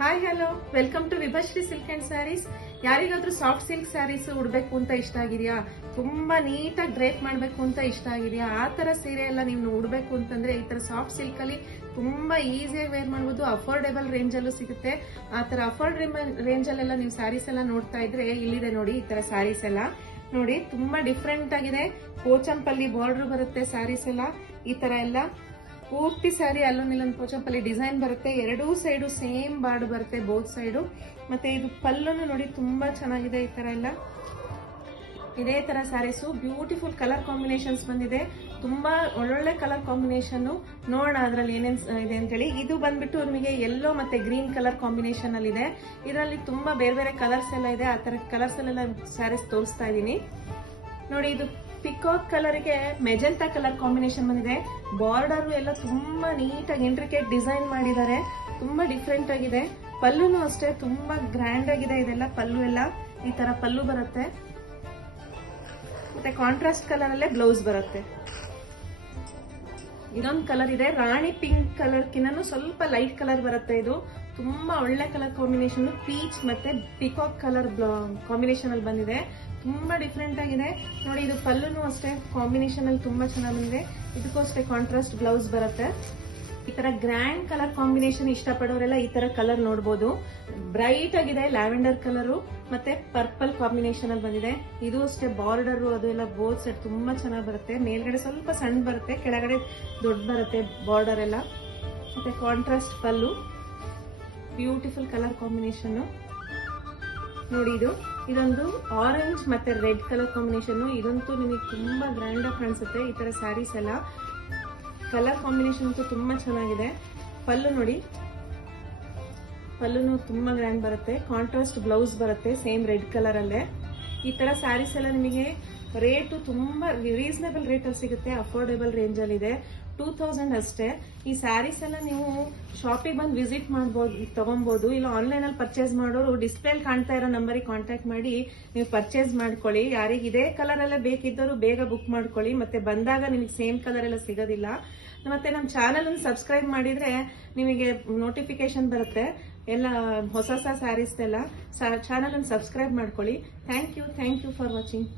Hi hello, welcome to Vibhashree silk and saris. ಯಾರಿಗಾದ್ರೂ soft silk saris ಉಡ್ಬೇಕು ಅಂತ ಇಷ್ಟ ಆಗಿದೆಯಾ, ತುಂಬಾ ನೀಟಾಗಿ ಡ್ರೇಪ್ ಮಾಡಬೇಕು ಅಂತ ಇಷ್ಟ ಆಗಿದೆಯಾ, ಆ ತರ ಸೀರೆ ಎಲ್ಲ ನೀವು ಉಡ್ಬೇಕು ಅಂತಂದ್ರೆ ಈ ತರ ಸಾಫ್ಟ್ ಸಿಲ್ಕ್ ಅಲ್ಲಿ ತುಂಬಾ ಈಸಿಯಾಗಿ ವೇರ್ ಮಾಡಬಹುದು. ಅಫೋರ್ಡೆಬಲ್ ರೇಂಜ್ ಅಲ್ಲೂ ಸಿಗುತ್ತೆ. ಆ ತರ ಅಫೋರ್ಡೆಬಲ್ ರೇಂಜ್ ಅಲ್ಲೆಲ್ಲ ನೀವು ಸ್ಯಾರೀಸ್ ಎಲ್ಲ ನೋಡ್ತಾ ಇದ್ರೆ ಇಲ್ಲಿದೆ ನೋಡಿ. ಈ ತರ ಸ್ಯಾರೀಸ್ ಎಲ್ಲ ನೋಡಿ, ತುಂಬಾ ಡಿಫ್ರೆಂಟ್ ಆಗಿದೆ. ಪೋಚಂಪಲ್ಲಿ ಬಾರ್ಡರ್ ಬರುತ್ತೆ ಸ್ಯಾರೀಸ್ ಎಲ್ಲ. ಈ ತರ ಎಲ್ಲ ಪೂರ್ತಿ ಸ್ಯಾರಿ ಅಲ್ಲೊಂದಿಲ್ಲೊಂದು ಪೋಚಂಪಲ್ಲಿ ಡಿಸೈನ್ ಬರುತ್ತೆ. ಎರಡೂ ಸೈಡು ಸೇಮ್ ಬಾರ್ಡರ್ ಬರುತ್ತೆ, ಬೋತ್ ಸೈಡು. ಮತ್ತೆ ಇದು ಪಲ್ಲುನು ನೋಡಿ ತುಂಬಾ ಚೆನ್ನಾಗಿದೆ. ಈ ತರ ಎಲ್ಲ ಇದೇ ತರ ಸ್ಯಾರೀಸು. ಬ್ಯೂಟಿಫುಲ್ ಕಲರ್ ಕಾಂಬಿನೇಷನ್ಸ್ ಬಂದಿದೆ. ತುಂಬಾ ಒಳ್ಳೊಳ್ಳೆ ಕಲರ್ ಕಾಂಬಿನೇಷನ್. ನೋಡೋಣ ಅದ್ರಲ್ಲಿ ಏನೇನ್ ಇದೆ ಅಂತೇಳಿ. ಇದು ಬಂದ್ಬಿಟ್ಟು ನಿಮಗೆ ಯೆಲ್ಲೋ ಮತ್ತೆ ಗ್ರೀನ್ ಕಲರ್ ಕಾಂಬಿನೇಷನ್ ಅಲ್ಲಿ ಇದೆ. ಇದರಲ್ಲಿ ತುಂಬಾ ಬೇರೆ ಬೇರೆ ಕಲರ್ಸ್ ಎಲ್ಲ ಇದೆ. ಆ ತರ ಕಲರ್ಸ್ ಎಲ್ಲ ಸ್ಯಾರೀಸ್ ತೋರಿಸ್ತಾ ಇದೀನಿ ನೋಡಿ. ಇದು ಪಿಕಾಕ್ ಕಲರ್ ಗೆ ಮೆಜೆಂಟಾ ಕಲರ್ ಕಾಂಬಿನೇಷನ್ ಬಂದಿದೆ. ಬಾರ್ಡರ್ ಎಲ್ಲ ತುಂಬಾ ನೀಟಾಗಿ ಇಂಟ್ರಿಕೇಟ್ ಡಿಸೈನ್ ಮಾಡಿದ್ದಾರೆ. ತುಂಬಾ ಡಿಫ್ರೆಂಟ್ ಆಗಿದೆ. ಪಲ್ಲುನು ಅಷ್ಟೇ ತುಂಬಾ ಗ್ರ್ಯಾಂಡ್ ಆಗಿದೆ. ಇದೆಲ್ಲ ಪಲ್ಲು ಎಲ್ಲ ಈ ತರ ಪಲ್ಲು ಬರುತ್ತೆ. ಮತ್ತೆ ಕಾಂಟ್ರಾಸ್ಟ್ ಕಲರ್ ಅಲ್ಲೇ ಬ್ಲೌಸ್ ಬರುತ್ತೆ. ಇದೊಂದು ಕಲರ್ ಇದೆ, ರಾಣಿ ಪಿಂಕ್ ಕಲರ್ ಕಿನ್ನೂ ಸ್ವಲ್ಪ ಲೈಟ್ ಕಲರ್ ಬರುತ್ತೆ. ಇದು ತುಂಬಾ ಒಳ್ಳೆ ಕಲರ್ ಕಾಂಬಿನೇಷನ್. ಪೀಚ್ ಮತ್ತೆ ಪಿಕಾಕ್ ಕಲರ್ ಕಾಂಬಿನೇಷನ್ ಅಲ್ಲಿ ಬಂದಿದೆ. ತುಂಬಾ ಡಿಫ್ರೆಂಟ್ ಆಗಿದೆ ನೋಡಿ. ಇದು ಪಲ್ಲುನು ಅಷ್ಟೇ ಕಾಂಬಿನೇಷನ್ ಅಲ್ಲಿ ತುಂಬಾ ಚೆನ್ನಾಗಿ ಬಂದಿದೆ. ಇದಕ್ಕೂ ಅಷ್ಟೇ ಕಾಂಟ್ರಾಸ್ಟ್ ಬ್ಲೌಸ್ ಬರುತ್ತೆ. ಈ ತರ ಗ್ರ್ಯಾಂಡ್ ಕಲರ್ ಕಾಂಬಿನೇಷನ್ ಇಷ್ಟಪಡೋರೆಲ್ಲ ಈ ತರ ಕಲರ್ ನೋಡಬಹುದು. ಬ್ರೈಟ್ ಆಗಿದೆ. ಲ್ಯಾವೆಂಡರ್ ಕಲರು ಮತ್ತೆ ಪರ್ಪಲ್ ಕಾಂಬಿನೇಷನ್ ಅಲ್ಲಿ ಬಂದಿದೆ. ಇದು ಅಷ್ಟೇ ಬಾರ್ಡರ್ ಅದು ಎಲ್ಲ ಬೋತ್ ಸೈಡ್ ತುಂಬಾ ಚೆನ್ನಾಗಿ ಬರುತ್ತೆ. ಮೇಲ್ಗಡೆ ಸ್ವಲ್ಪ ಸಣ್ಣ ಬರುತ್ತೆ, ಕೆಳಗಡೆ ದೊಡ್ಡ ಬರುತ್ತೆ ಬಾರ್ಡರ್ ಎಲ್ಲ. ಮತ್ತೆ ಕಾಂಟ್ರಾಸ್ಟ್ ಪಲ್ಲು, ಬ್ಯೂಟಿಫುಲ್ ಕಲರ್ ಕಾಂಬಿನೇಷನ್ ನೋಡಿ. ಇದೊಂದು ಆರೆಂಜ್ ಮತ್ತೆ ರೆಡ್ ಕಲರ್ ಕಾಂಬಿನೇಷನ್. ಇದಂತೂ ನಿಮಗೆ ತುಂಬಾ ಗ್ರ್ಯಾಂಡ್ ಆಗಿ ಕಾಣಿಸುತ್ತೆ. ಈ ತರ ಸ್ಯಾರೀಸ್ ಎಲ್ಲ ಕಲರ್ ಕಾಂಬಿನೇಷನ್ ಅಂತೂ ತುಂಬಾ ಚೆನ್ನಾಗಿದೆ. ಪಲ್ಲು ನೋಡಿ, ಪಲ್ಲುನು ತುಂಬಾ ಗ್ರ್ಯಾಂಡ್ ಬರುತ್ತೆ. ಕಾಂಟ್ರಾಸ್ಟ್ ಬ್ಲೌಸ್ ಬರುತ್ತೆ ಸೇಮ್ ರೆಡ್ ಕಲರ್ ಅಲ್ಲೇ. ಈ ತರ ಸ್ಯಾರೀಸ್ ಎಲ್ಲ ನಿಮಗೆ ರೇಟು ತುಂಬಾ ರೀಸನಬಲ್ ರೇಟ್ ಅಲ್ಲಿ ಸಿಗುತ್ತೆ. ಅಫೋರ್ಡೆಬಲ್ ರೇಂಜ್ ಅಲ್ಲಿ ಇದೆ. 2000 ಅಷ್ಟೇ. ಈ ಸ್ಯಾರೀಸ್ ಎಲ್ಲ ನೀವು ಶಾಪಿಗೆ ಬಂದು ವಿಸಿಟ್ ಮಾಡಬಹುದು, ತಗೊಬಹುದು. ಇಲ್ಲ ಆನ್ಲೈನ್ ಅಲ್ಲಿ ಪರ್ಚೇಸ್ ಮಾಡೋರು ಡಿಸ್ಪ್ಲೇ ಕಾಣ್ತಾ ಇರೋ ನಂಬರಿಗೆ ಕಾಂಟ್ಯಾಕ್ಟ್ ಮಾಡಿ ನೀವು ಪರ್ಚೇಸ್ ಮಾಡ್ಕೊಳ್ಳಿ. ಯಾರಿಗೆ ಇದೇ ಕಲರ್ ಎಲ್ಲ ಬೇಕಿದ್ದವರು ಬೇಗ ಬುಕ್ ಮಾಡ್ಕೊಳ್ಳಿ. ಮತ್ತೆ ಬಂದಾಗ ನಿಮಗೆ ಸೇಮ್ ಕಲರ್ ಎಲ್ಲ ಸಿಗೋದಿಲ್ಲ. ಮತ್ತೆ ನಮ್ಮ ಚಾನಲ್ ಅನ್ನು ಸಬ್ಸ್ಕ್ರೈಬ್ ಮಾಡಿದ್ರೆ ನಿಮಗೆ ನೋಟಿಫಿಕೇಶನ್ ಬರುತ್ತೆ ಎಲ್ಲ ಹೊಸ ಹೊಸ ಸ್ಯಾರೀಸ್ ಎಲ್ಲ. ಚಾನಲ್ ಅನ್ನು ಸಬ್ಸ್ಕ್ರೈಬ್ ಮಾಡ್ಕೊಳ್ಳಿ. Thank you for watching.